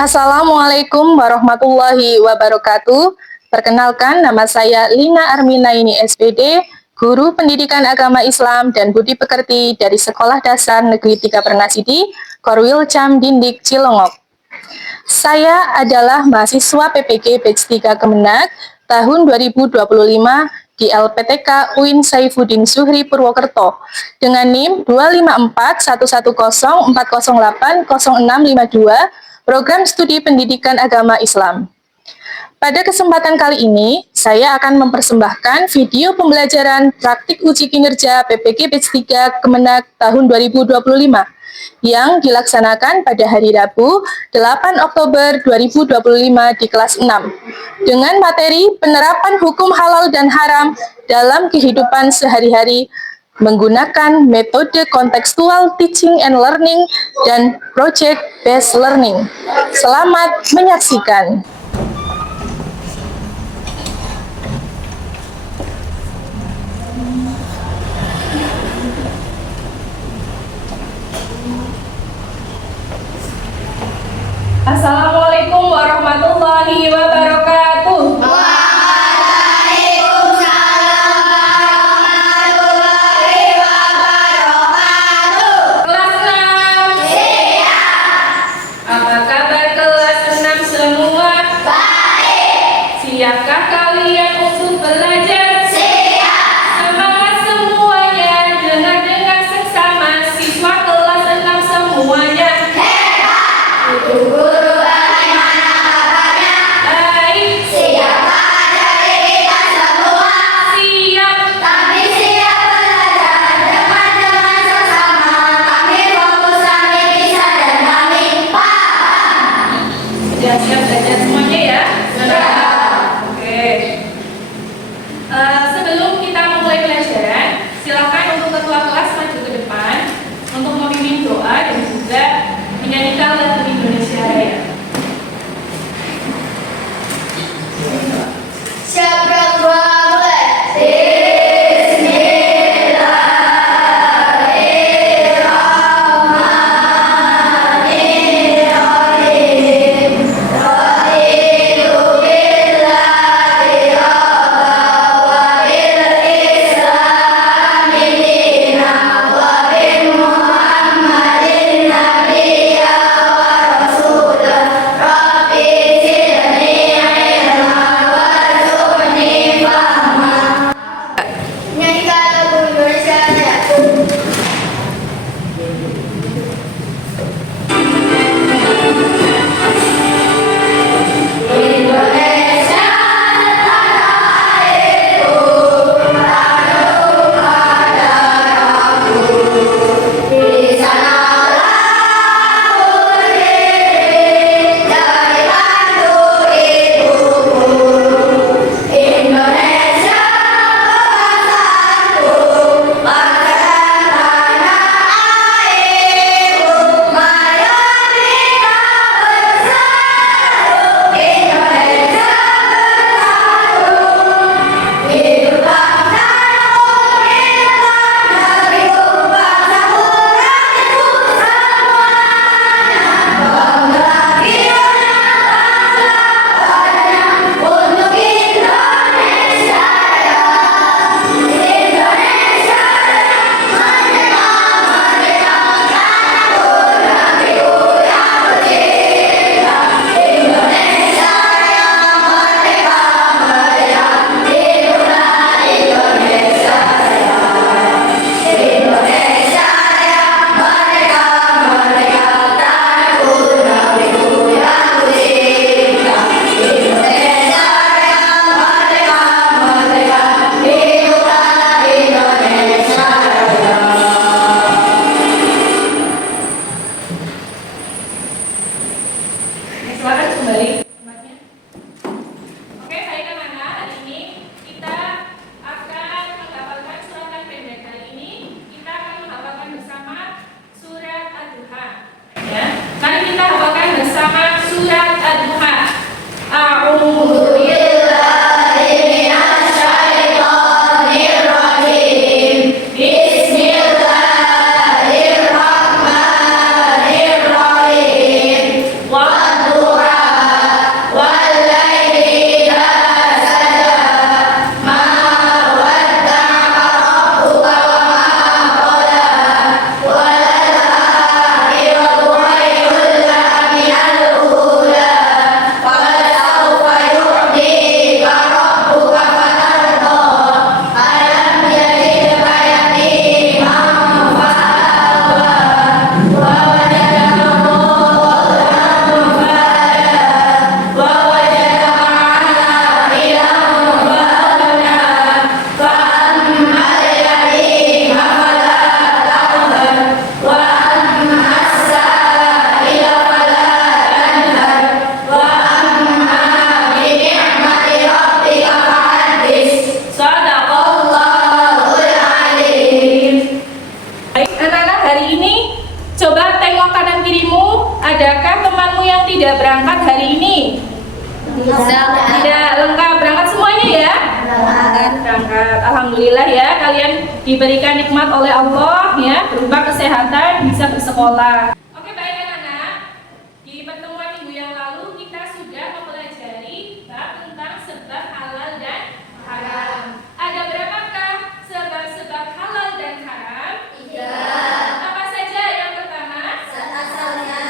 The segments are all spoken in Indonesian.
Assalamualaikum warahmatullahi wabarakatuh. Perkenalkan, nama saya Lina Arminaini SPD, Guru Pendidikan Agama Islam dan Budi Pekerti dari Sekolah Dasar Negeri 3 Pernasidi, Korwil Cam Dindik, Cilongok. Saya adalah mahasiswa PPG Batch 3 Kemenak tahun 2025 di LPTK UIN Saifuddin Zuhri Purwokerto dengan NIM 2541104080652 Program Studi Pendidikan Agama Islam. Pada kesempatan kali ini, saya akan mempersembahkan video pembelajaran praktik uji kinerja PPG Batch 3 Kemenak tahun 2025 yang dilaksanakan pada hari Rabu 8 Oktober 2025 di kelas 6 dengan materi penerapan hukum halal dan haram dalam kehidupan sehari-hari menggunakan metode kontekstual teaching and learning dan project based learning. Selamat menyaksikan. Assalamualaikum warahmatullahi wabarakatuh. Kelas 6. Apa kabar kelas 6 semua? Baik. Siapkah kalian untuk belajar? Siap. Semangat semuanya, dengar-dengar seksama siswa kelas 6 semuanya. Hebat. Itu guru bagaimana kabarnya? tengok kanan kirimu, adakah temanmu yang tidak berangkat hari ini? Tidak lengkap, berangkat semuanya ya? Berangkat. Alhamdulillah ya, kalian diberikan nikmat oleh Allah ya, berupa kesehatan, bisa bersekolah. Oke, baik anak-anak. Di pertemuan minggu yang lalu kita sudah mempelajari bab tentang sebab halal dan haram. Ada berapakah sebab-sebab halal dan haram? 3. Apa saja? Yang pertama, zat asalnya.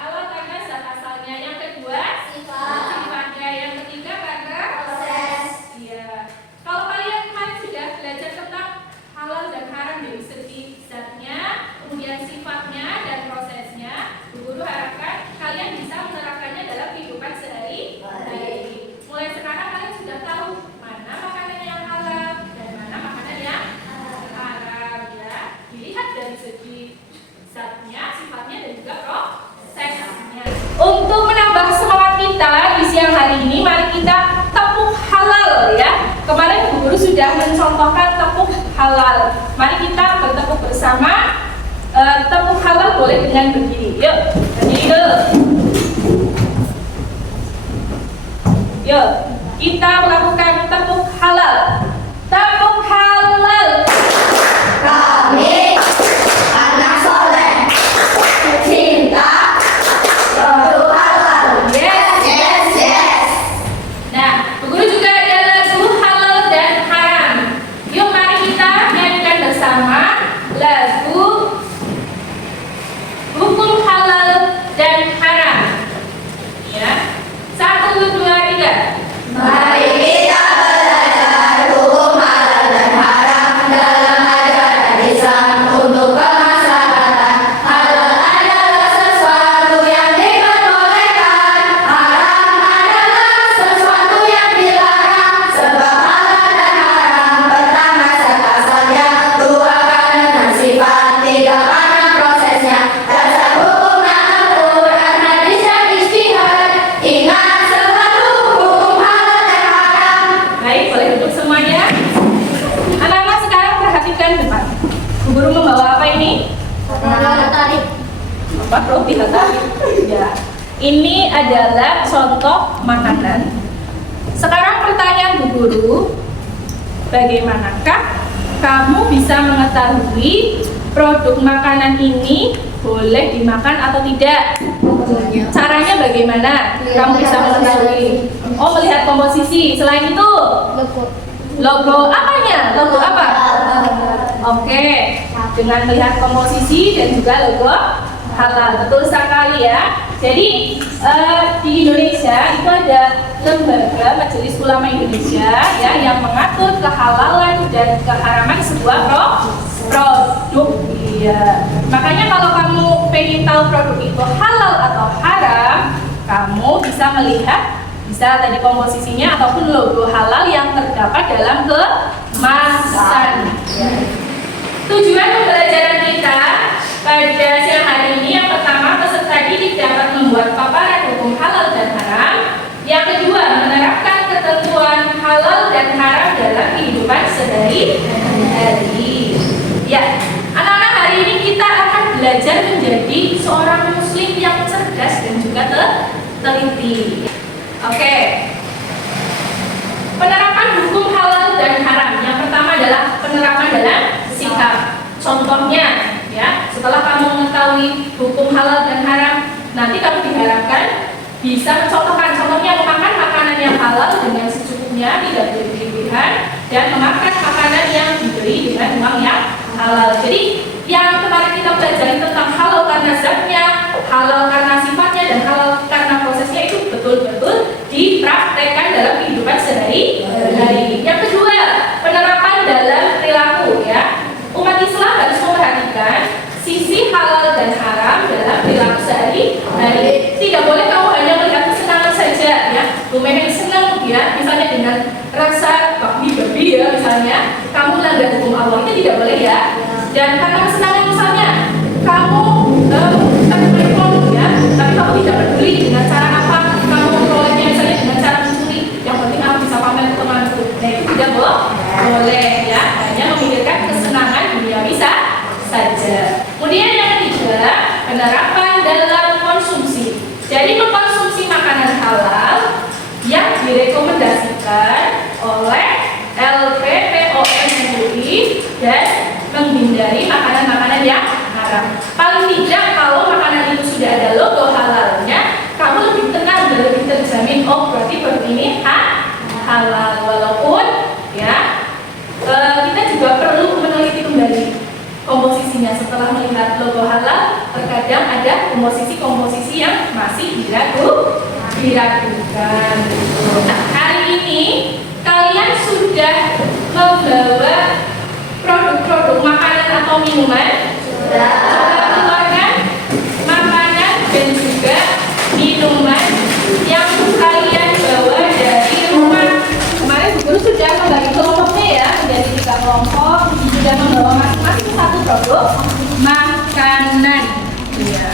Halal karena zat asalnya. Yang kedua, sifatnya. Yang ketiga, karena proses. Iya. Kalau kalian kemarin sudah belajar tentang halal dan haram dari segi zatnya, kemudian sifatnya dan prosesnya, guru harapkan kalian bisa menerapkannya dalam kehidupan sehari-hari. Mulai sekarang kalian sudah tahu mana makanan yang halal dan mana makanan yang haram ya. Dilihat dari segi zatnya, sifatnya dan juga prosesnya. Untuk menambah semangat kita di siang hari ini, mari kita tepuk halal ya. Kemarin guru sudah mencontohkan tepuk halal. Mari kita bertepuk bersama. Tepuk halal boleh dengan berdiri. Yuk, berdiri dulu. Yuk, kita melakukan tepuk halal. Tepuk halal. Kami anak soleh, cinta produk halal. Yes. Yes, yes. Nah, guru juga ada lagu halal dan haram. Yuk, mari kita nyanyikan bersama lagu hukum halal dan haram. Ya, 1, 2, 3. Mari kita belajar hukum halal dan haram dalam ajaran Islam untuk kemaslahatan. Halal adalah sesuatu yang diperbolehkan, haram adalah sesuatu yang dilarang. Sebab halal dan haram pertama zat asalnya, 2 karena sifat, 3 karena prosesnya. Dasar hukumnya Al-Quran, hadis dan ijtihad. Ingat selalu hukum halal dan haram. Baik, boleh duduk semuanya. Anak-anak sekarang perhatikan depan. Guru membawa apa ini? Apa? Roti tadi. Ya. Ini adalah contoh makanan. Sekarang pertanyaan Bu Guru, bagaimanakah kamu bisa mengetahui produk makanan ini boleh dimakan atau tidak? Caranya bagaimana? Kamu bisa mengetahui. Oh, melihat komposisi. Selain itu, logo apanya? Logo apa? Oke, dengan melihat komposisi dan juga logo halal. Betul sekali ya. Jadi di Indonesia itu ada lembaga Majelis Ulama Indonesia ya yang mengatur kehalalan dan keharaman sebuah produk. Iya. Makanya kalau kamu pengen tahu produk itu halal atau haram, kamu bisa melihat tadi komposisinya ataupun logo halal yang terdapat dalam kemasan. Tujuan pembelajaran kita pada siang hari ini, yang pertama, peserta didik dapat membuat paparan hukum halal dan haram. Yang kedua, menerapkan ketentuan halal dan haram dalam kehidupan sehari-hari. Ya, anak-anak, hari ini kita akan belajar menjadi seorang muslim yang cerdas dan juga teliti. Oke. Penerapan hukum halal dan haram. Yang pertama adalah penerapan dalam sikap. Contohnya, ya, setelah kamu mengetahui hukum halal dan haram, nanti kamu diharapkan bisa mencontohkan. Contohnya, memakan makanan yang halal dengan secukupnya, tidak berlebihan, dan memakan makanan yang dibeli dengan uang yang halal. Jadi, yang kemarin kita pelajari tentang halal karena zatnya, halal karena sifatnya, dan halal karena prosesnya itu betul-betul dipraktekkan dalam kehidupan sehari-hari. Yang kedua, penerapan dalam perilaku ya. Umat Islam harus memperhatikan sisi halal dan haram dalam perilaku sehari-hari. Tidak boleh kamu hanya melihat kesenangan saja ya. Memang senang ya, misalnya dengan rasa babi ya misalnya, kamu melanggar hukum Allah, itu tidak boleh ya. Dan karena kesenangan misalnya kamu ya, tapi kamu tidak peduli dengan cara apa kamu memperolehnya, misalnya dengan cara mencuri, yang penting kamu bisa pamer ke temanku. Nah, itu tidak boleh ya, hanya memikirkan kesenangan dunia bisa saja. Kemudian yang ketiga penerapan dalam konsumsi. Jadi mengkonsumsi makanan halal yang direkomendasikan oleh LPPOM MUI dan menghindari makanan-makanan yang haram. Paling tidak kalau makanan itu sudah ada logo halalnya, kamu lebih tenang dan lebih terjamin, oh berarti produk ini halal. Walaupun ya kita juga perlu meneliti kembali komposisinya setelah melihat logo halal. Terkadang ada komposisi yang masih diragukan. Nah, hari ini kalian sudah membawa produk-produk makanan atau minuman. Sudah keluarkan makanan dan juga minuman yang kalian bawa dari rumah. Kemarin Bu Guru sudah membagi kelompoknya ya menjadi 3 kelompok. Sudah membawa masing-masing satu produk makanan. Ya.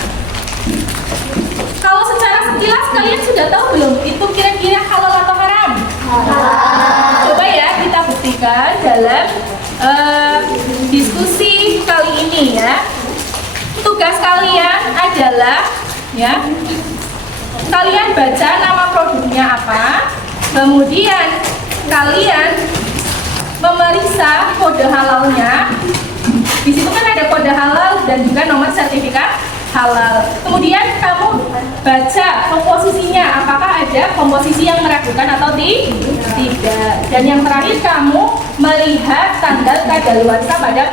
Kalau secara sekilas kalian sudah tahu belum itu kira-kira halal atau haram? Coba ya kita buktikan dalam diskusi kali ini ya. Tugas kalian adalah ya, kalian baca nama produknya apa, kemudian kalian memeriksa kode halalnya. Di situ kan ada kode halal dan juga nomor sertifikat halal. Kemudian kamu baca komposisinya, apakah ada komposisi yang meragukan atau tidak. Dan yang terakhir kamu melihat tanggal kadaluarsa pada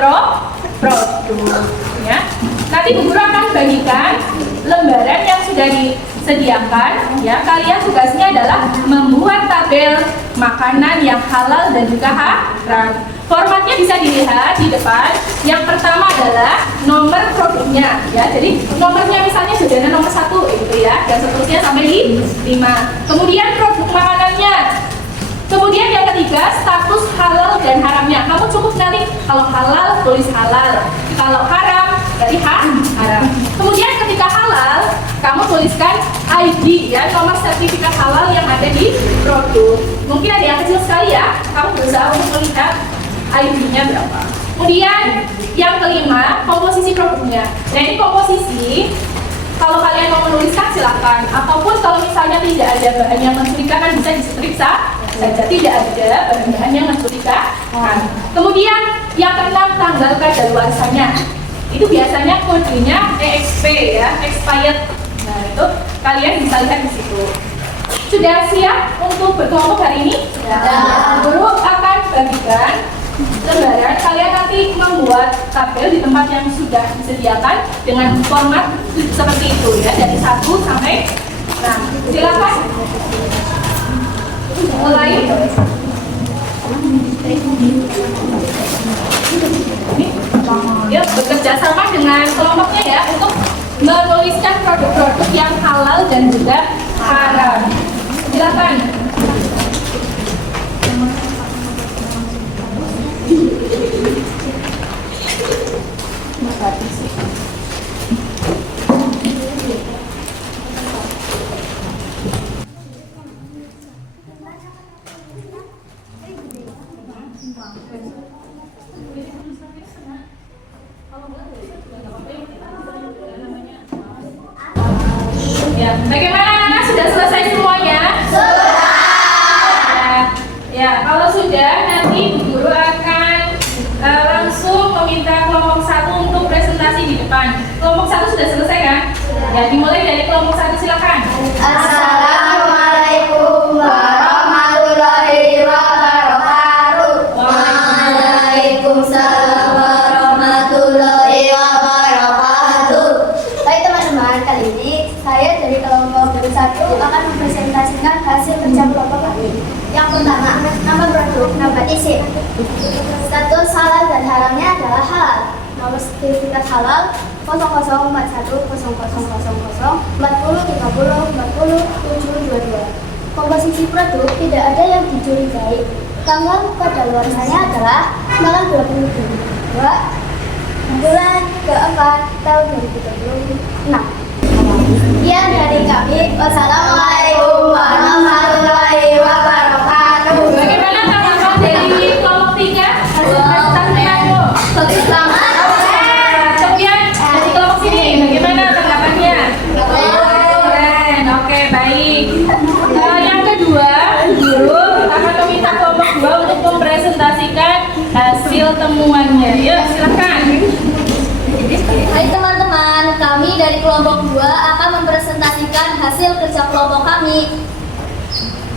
produk. Ya. Nanti Bu Guru akan bagikan lembaran yang sudah disediakan. Ya, kalian tugasnya adalah membuat tabel makanan yang halal dan juga haram. Formatnya bisa dilihat di depan. Yang pertama adalah nomor produknya, ya. Jadi nomornya misalnya jajanan nomor 1 gitu ya, dan seterusnya sampai di 5. Kemudian produk makanannya. Kemudian yang ketiga, status halal dan haramnya. Kamu cukup nanti kalau halal tulis halal, kalau haram dari haram. Kemudian ketika halal, kamu tuliskan ID ya, nomor sertifikat halal yang ada di produk. Mungkin ada yang kecil sekali ya, kamu berusaha untuk melihat ID-nya berapa. Kemudian yang kelima, komposisi produknya. Nah ini komposisi, kalau kalian mau menuliskan silakan. Ataupun kalau misalnya tidak ada bahan yang mencurigakan bisa diperiksa saja, tidak ada bahan-bahan yang mencurigakan. Kemudian yang keenam, tanggal kadaluarsanya. Itu biasanya kodenya EXP ya, expired. Nah itu kalian bisa lihat di situ. Sudah siap untuk berkelompok hari ini? Sudah. Guru akan bagikan lembaran, kalian nanti membuat tabel di tempat yang sudah disediakan dengan format seperti itu ya, dari 1 sampai 6. Silakan mulai. Ya, bekerja sama dengan kelompoknya ya untuk menuliskan produk-produk yang halal dan juga haram. Silakan. Ya, bagaimana anak-anak, sudah selesai semuanya? Sudah. Ya, kalau sudah nanti guru akan langsung meminta kelompok 1 untuk presentasi di depan. Kelompok 1 sudah selesai kan? Ya, dimulai dari kelompok 1, silakan. Assalamualaikum warahmatullahi wabarakatuh. Waalaikumsalam warahmatullahi wabarakatuh. Baik teman-teman, kali ini saya dari kelompok 1 akan mempresentasikan hasil kerja kelompok kami. Yang pertama, nama produk, nama isi. Status halal dan haramnya adalah halal. Nomor sertifikat halal 0041 0000 40 30 40 722. Komposisi produk tidak ada yang dicurigai. Tanggal kadaluarsanya adalah tanggal 22 bulan ke-4 tahun 2026. Sekian dari kami. Wassalamualaikum warahmatullahi wabarakatuh. Bagaimana tanggapan dari kelompok 3 hasil presentasi kamu? Selamat. Kemudian dari kelompok sini, bagaimana hasil temuannya. Yuk, silakan. Hai teman-teman, kami dari kelompok 2 akan mempresentasikan hasil kerja kelompok kami.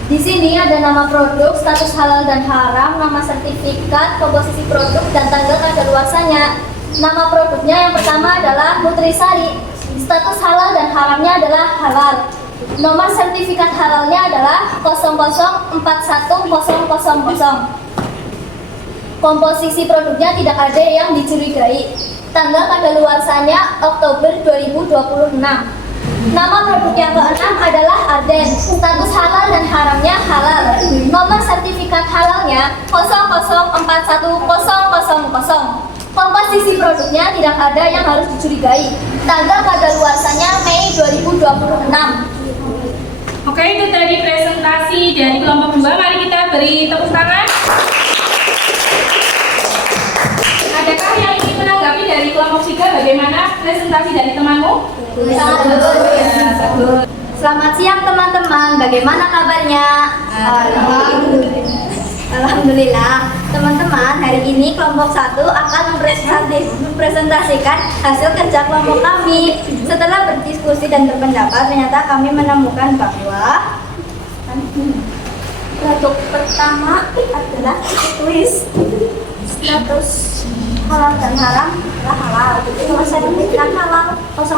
Di sini ada nama produk, status halal dan haram, nama sertifikat, komposisi produk, dan tanggal kadaluarsanya. Nama produknya yang pertama adalah Nutrisari. Status halal dan haramnya adalah halal. Nomor sertifikat halalnya adalah 0041000. Komposisi produknya tidak ada yang dicurigai. Tanggal kadaluarsanya Oktober 2026. Nama produk yang keenam adalah Arden. Status halal dan haramnya halal. Nomor sertifikat halalnya 0041000. Komposisi produknya tidak ada yang harus dicurigai. Tanggal kadaluarsanya Mei 2026. Oke, itu tadi presentasi dari kelompok 2. Mari kita beri tepuk tangan. Adakah yang ingin menanggapi dari kelompok 3? Bagaimana presentasi dari temanmu? Sangat bagus. Selamat siang teman-teman, bagaimana kabarnya? Alhamdulillah. Teman-teman, hari ini kelompok 1 akan mempresentasikan hasil kerja kelompok kami. Setelah berdiskusi dan berpendapat, ternyata kami menemukan bahwa produk pertama adalah tulis status halal dan haram adalah halal. Nomor sertifikat halal 000122697121.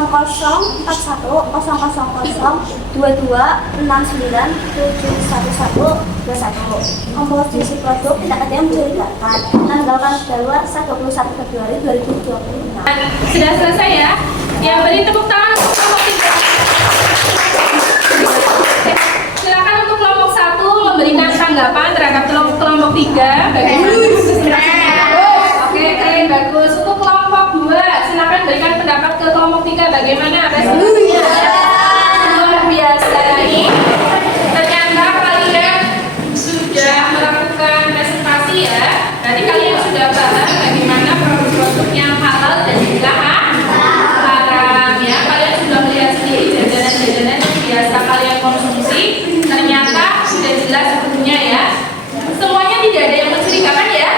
Komposisi produk tidak ada yang mencurigakan. Tanggal kadaluarsa 21 Februari 2026. Sudah selesai ya? Ya, beri tepuk tangan untuk kelompok 3. Silakan untuk kelompok 1 memberikan tanggapan terhadap kelompok 3. Bagaimana presentasinya? Oke, keren, bagus. Untuk kelompok 2, silakan berikan pendapat ke kelompok 3. Bagaimana presentasinya? Luar biasa ini. Ternyata kalian sudah melakukan presentasi ya. Nanti kalian sudah paham bagaimana produk-produk yang halal dan juga haram ya. Kalian sudah melihat sendiri jajanan-jajanan yang biasa kalian konsumsi. Ternyata sudah jelas sebetulnya ya. Semuanya tidak ada yang mencurigakan ya?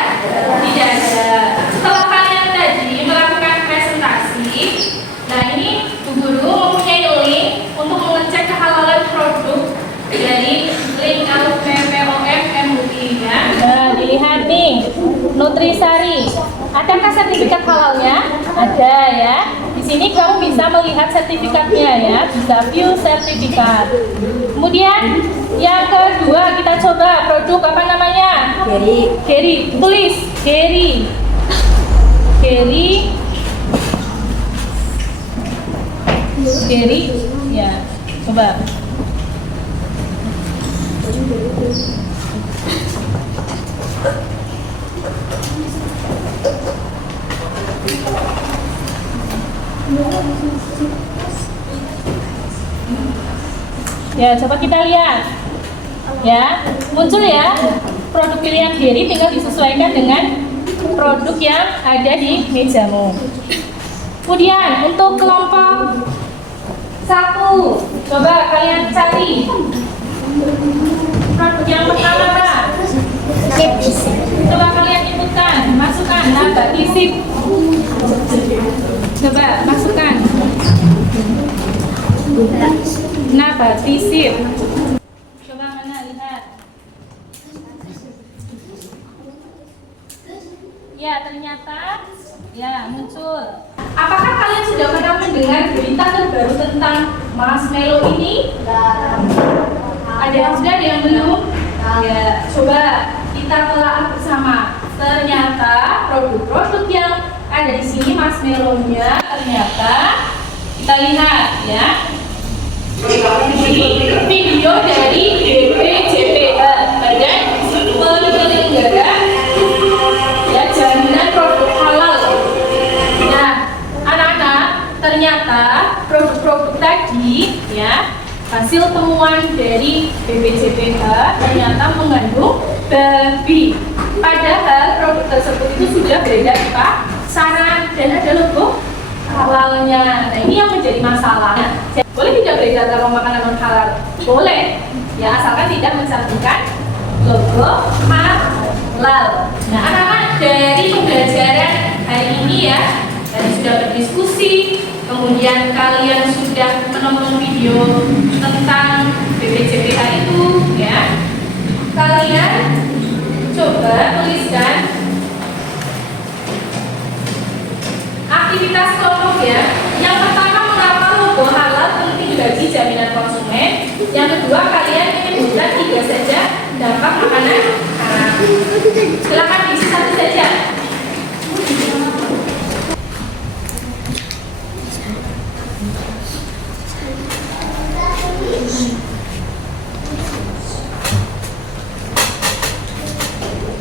Tidak ada. Setelah kalian tadi melakukan presentasi, nah ini Bu Guru mempunyai link untuk mengecek kehalalan produk dari link LPPOM MUI ya. Nah, dilihat nih, Nutrisari. Adakah sertifikat halalnya? Ada ya. Di sini kamu bisa melihat sertifikatnya ya, bisa view sertifikat. Kemudian yang kedua kita coba produk apa namanya? Geri. Tulis Geri. Ya. Coba. Ya, coba kita lihat. Ya, muncul ya. Produk pilihan Geri tinggal disesuaikan dengan produk yang ada di mejamu. Kemudian untuk kelompok 1, coba kalian cari produk yang pertama apa? Coba kalian inputkan, masukkan Nabatisip. Coba masukkan Nabatisip. Coba mana lihat. Ya, ternyata ya muncul. Apakah kalian sudah pernah mendengar berita terbaru tentang marshmallow ini? Ada yang sudah, ada yang belum? Ya, coba kita telah bersama. Ternyata produk-produk yang ada di sini marshmallow-nya ternyata kita lihat ya. Video dari BPJPH, Badan Penyelenggara ya Jaminan Produk Halal. Nah, anak-anak, ternyata produk-produk tadi ya hasil temuan dari BPJPH ternyata mengandung babi. Padahal produk tersebut itu sudah beredar di pasaran dan ada logo halalnya. Nah, ini yang menjadi masalah. Boleh tidak beredar dalam makanan non halal? Boleh, ya asalkan tidak mencantumkan logo halal. halal. Nah, anak-anak dari pembelajaran hari ini ya, tadi sudah berdiskusi, kemudian kalian sudah menonton video tentang BPJPH itu ya. Kalian coba tuliskan aktivitas kelompok ya. Yang pertama, mengapa logo halal penting bagi jaminan konsumen. Yang kedua, kalian menyebutkan 3 saja dampak makanan haram. Silakan diisi 1 saja.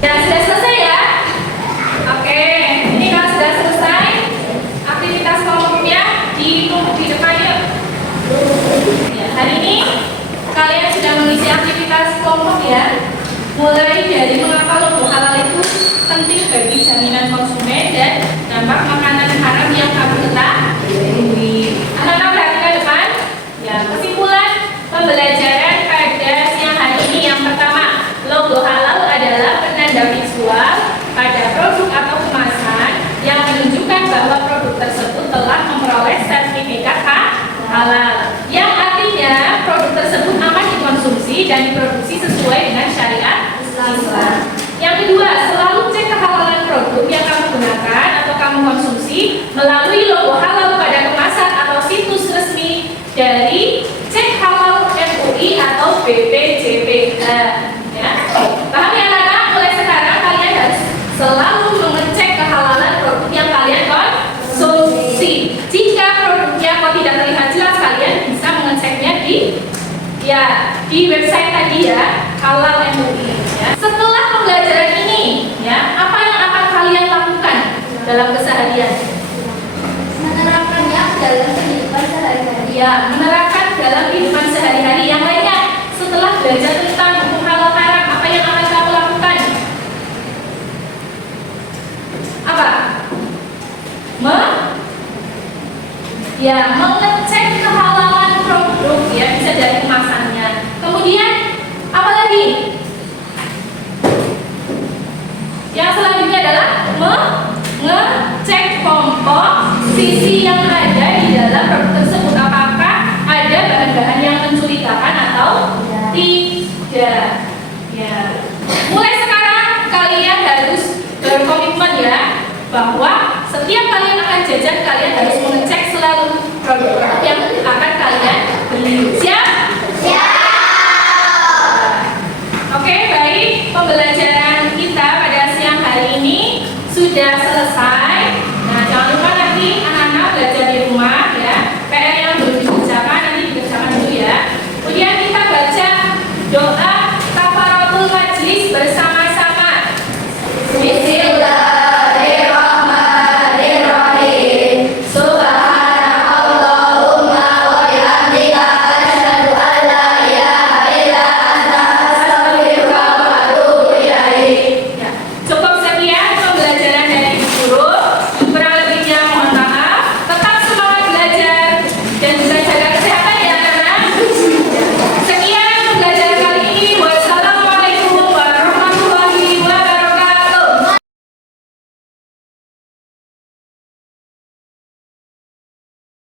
Ya, sudah selesai ya? Oke, ini kalau sudah selesai aktivitas kelompoknya ditumpuk di depan yuk. Ya, hari ini kalian sudah mengisi aktivitas kelompok ya. Mulai dari mengapa logo halal itu penting bagi jaminan konsumen dan dampak makanan haram yang kamu ketahui. Anak-anak perhatikan depan. Ya, kesimpulan pembelajaran pada siang hari ini yang pertama, logo halal adalah penanda visual pada produk atau kemasan yang menunjukkan bahwa produk tersebut telah memperoleh sertifikat halal, yang artinya produk tersebut aman dikonsumsi dan diproduksi sesuai dengan syariat Islam. Yang kedua, selalu cek kehalalan produk yang kamu gunakan atau kamu konsumsi melalui logo halal pada kemasan atau situs resmi dari Cek Halal MUI atau BPJPH. Ya. Paham ya anak-anak? Mulai sekarang kalian harus selalu mengecek kehalalan produk yang kalian konsumsi. Jika produknya kok tidak terlihat jelas, kalian bisa mengeceknya di website tadi ya, Halal MUI. Ya. Setelah pembelajaran ini, ya, apa yang akan kalian lakukan dalam keseharian? Menerapkannya dalam kehidupan sehari-hari. Ya, menerapkan dalam kehidupan sehari-hari. Yang lainnya, setelah belajar tentang hukum halal haram, apa yang akan kamu lakukan? Apa? Mengecek